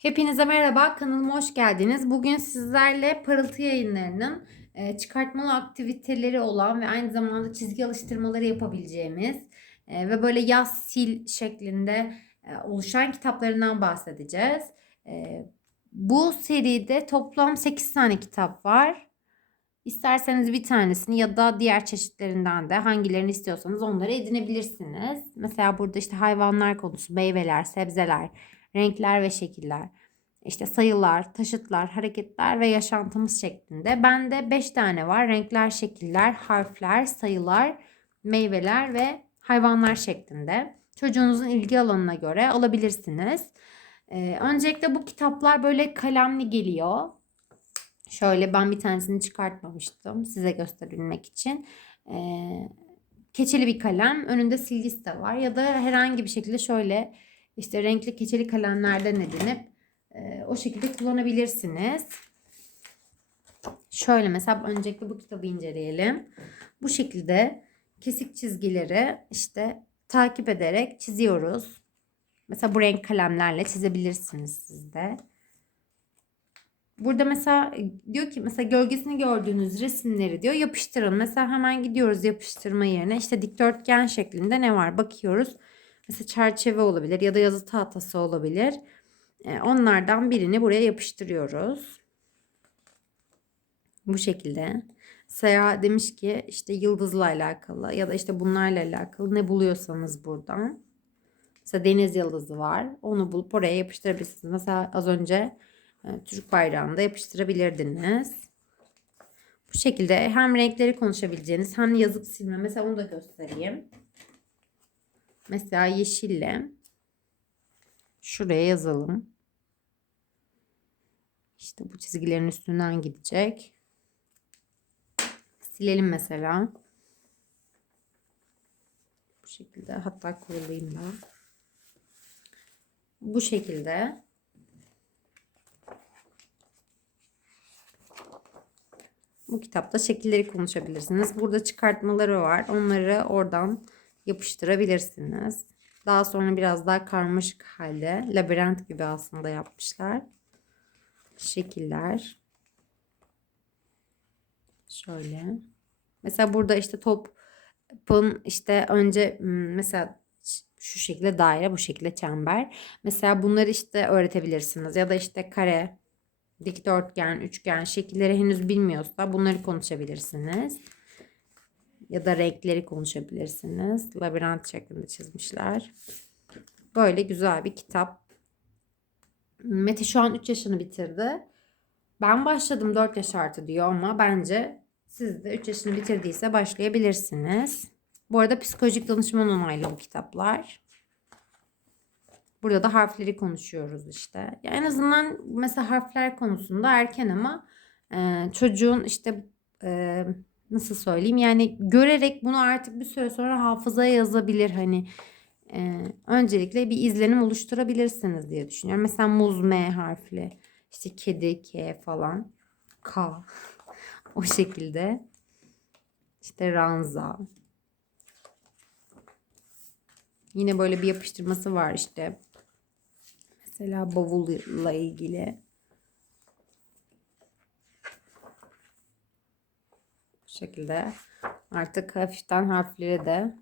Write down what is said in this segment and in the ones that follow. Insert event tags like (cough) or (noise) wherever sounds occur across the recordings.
Hepinize merhaba, kanalıma hoş geldiniz. Bugün sizlerle parıltı yayınlarının e, çıkartmalı aktiviteleri olan ve aynı zamanda çizgi alıştırmaları yapabileceğimiz e, ve böyle yaz sil şeklinde e, oluşan kitaplarından bahsedeceğiz. Bu seride toplam 8 tane kitap var. İsterseniz bir tanesini ya da diğer çeşitlerinden de hangilerini istiyorsanız onları edinebilirsiniz. Mesela burada işte hayvanlar konusu, meyveler, sebzeler, renkler ve şekiller, işte sayılar, taşıtlar, hareketler ve yaşantımız şeklinde. Bende 5 tane var. Renkler, şekiller, harfler, sayılar, meyveler ve hayvanlar şeklinde. Çocuğunuzun ilgi alanına göre alabilirsiniz. Ee, öncelikle bu kitaplar böyle kalemli geliyor. Şöyle ben bir tanesini çıkartmamıştım size gösterebilmek için. Ee, keçeli bir kalem. Önünde silgisi de var. Ya da herhangi bir şekilde şöyle işte renkli keçeli kalemlerden edinip e, o şekilde kullanabilirsiniz. Şöyle mesela öncelikle bu kitabı inceleyelim. Bu şekilde kesik çizgileri işte takip ederek çiziyoruz. Mesela bu renk kalemlerle çizebilirsiniz siz de. Burada mesela diyor ki mesela gölgesini gördüğünüz resimleri diyor yapıştırın. Mesela hemen gidiyoruz yapıştırma yerine. İşte dikdörtgen şeklinde ne var bakıyoruz. Mesela çerçeve olabilir ya da yazı tahtası olabilir. E, onlardan birini buraya yapıştırıyoruz. Bu şekilde. Seya demiş ki işte yıldızla alakalı ya da işte bunlarla alakalı ne buluyorsanız buradan. Mesela deniz yıldızı var. Onu bulup oraya yapıştırabilirsiniz. Mesela az önce e, Türk bayrağını da yapıştırabilirdiniz. Bu şekilde hem renkleri konuşabileceğiniz hem yazıp silme. Mesela onu da göstereyim. Mesela yeşille şuraya yazalım. İşte bu çizgilerin üstünden gidecek. Silelim mesela. Bu şekilde hatta kurulayım da. Bu şekilde. Bu kitapta şekilleri konuşabilirsiniz. Burada çıkartmaları var. Onları oradan yapıştırabilirsiniz. Daha sonra biraz daha karmaşık halde labirent gibi aslında yapmışlar. Şekiller. Şöyle. Mesela burada işte topun işte önce mesela şu şekilde daire, bu şekilde çember. Mesela bunları işte öğretebilirsiniz. Ya da işte kare, dikdörtgen, üçgen şekilleri henüz bilmiyorsa bunları konuşabilirsiniz ya da renkleri konuşabilirsiniz. Labirent şeklinde çizmişler. Böyle güzel bir kitap. Mete şu an 3 yaşını bitirdi. Ben başladım 4 yaş artı diyor ama bence siz de 3 yaşını bitirdiyse başlayabilirsiniz. Bu arada psikolojik danışman onaylı bu kitaplar. Burada da harfleri konuşuyoruz işte. Ya en azından mesela harfler konusunda erken ama e, çocuğun işte e, nasıl söyleyeyim? Yani görerek bunu artık bir süre sonra hafızaya yazabilir hani e, öncelikle bir izlenim oluşturabilirsiniz diye düşünüyorum. Mesela muz M harfli işte kedi K falan K (laughs) o şekilde. İşte ranza. Yine böyle bir yapıştırması var işte. Mesela bavulla ilgili şekilde artık hafiften harfleri de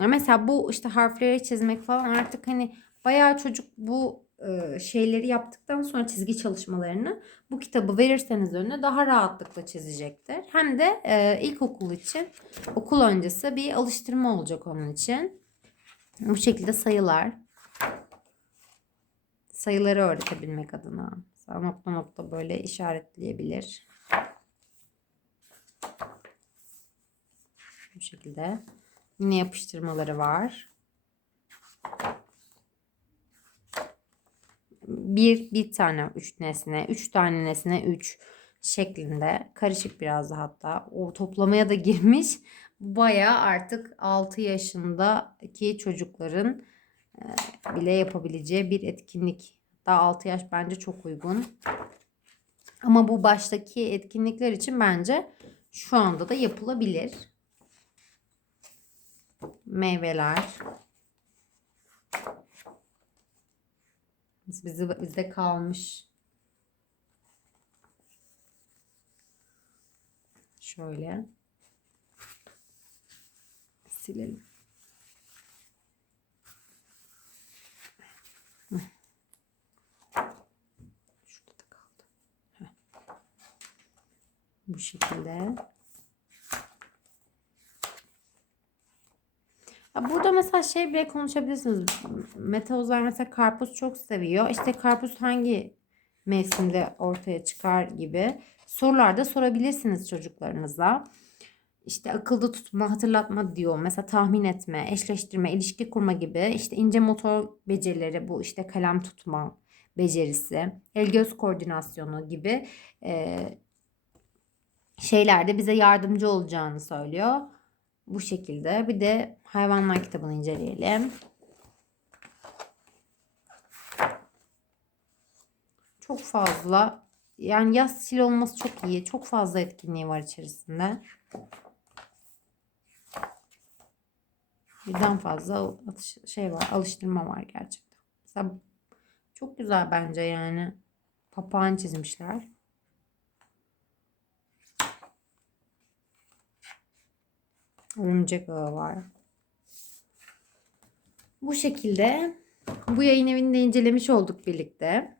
ya mesela bu işte harfleri çizmek falan artık hani bayağı çocuk bu e, şeyleri yaptıktan sonra çizgi çalışmalarını bu kitabı verirseniz önüne daha rahatlıkla çizecektir. Hem de e, ilkokul için okul öncesi bir alıştırma olacak onun için. Bu şekilde sayılar sayıları öğretebilmek adına. Nokta nokta böyle işaretleyebilir. Bu şekilde. Yine yapıştırmaları var. Bir, bir tane üç nesne, üç tane nesne, üç şeklinde. Karışık biraz da hatta. O toplamaya da girmiş. Baya artık 6 yaşındaki çocukların e, bile yapabileceği bir etkinlik. Daha 6 yaş bence çok uygun. Ama bu baştaki etkinlikler için bence şu anda da yapılabilir meyveler. Bizi, bizde kalmış. Şöyle. Silelim. Şurada da kaldı. Bu şekilde. Ya Burada mesela şey bile konuşabilirsiniz. Mete Uzay mesela karpuz çok seviyor. İşte karpuz hangi mevsimde ortaya çıkar gibi sorularda sorabilirsiniz çocuklarınıza. İşte akılda tutma, hatırlatma diyor. Mesela tahmin etme, eşleştirme, ilişki kurma gibi. İşte ince motor becerileri bu işte kalem tutma becerisi, el göz koordinasyonu gibi e, şeylerde bize yardımcı olacağını söylüyor. Bu şekilde. Bir de hayvanlar kitabını inceleyelim. Çok fazla yani yaz stil olması çok iyi. Çok fazla etkinliği var içerisinde. Birden fazla atış, şey var, alıştırma var gerçekten. Mesela çok güzel bence yani. Papağan çizmişler. Örümcek ağı var. Bu şekilde bu yayın evini de incelemiş olduk birlikte.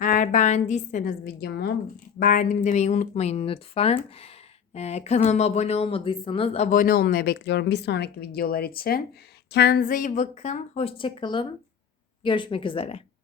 Eğer beğendiyseniz videomu beğendim demeyi unutmayın lütfen. Ee, kanalıma abone olmadıysanız abone olmayı bekliyorum bir sonraki videolar için. Kendinize iyi bakın. Hoşçakalın. Görüşmek üzere.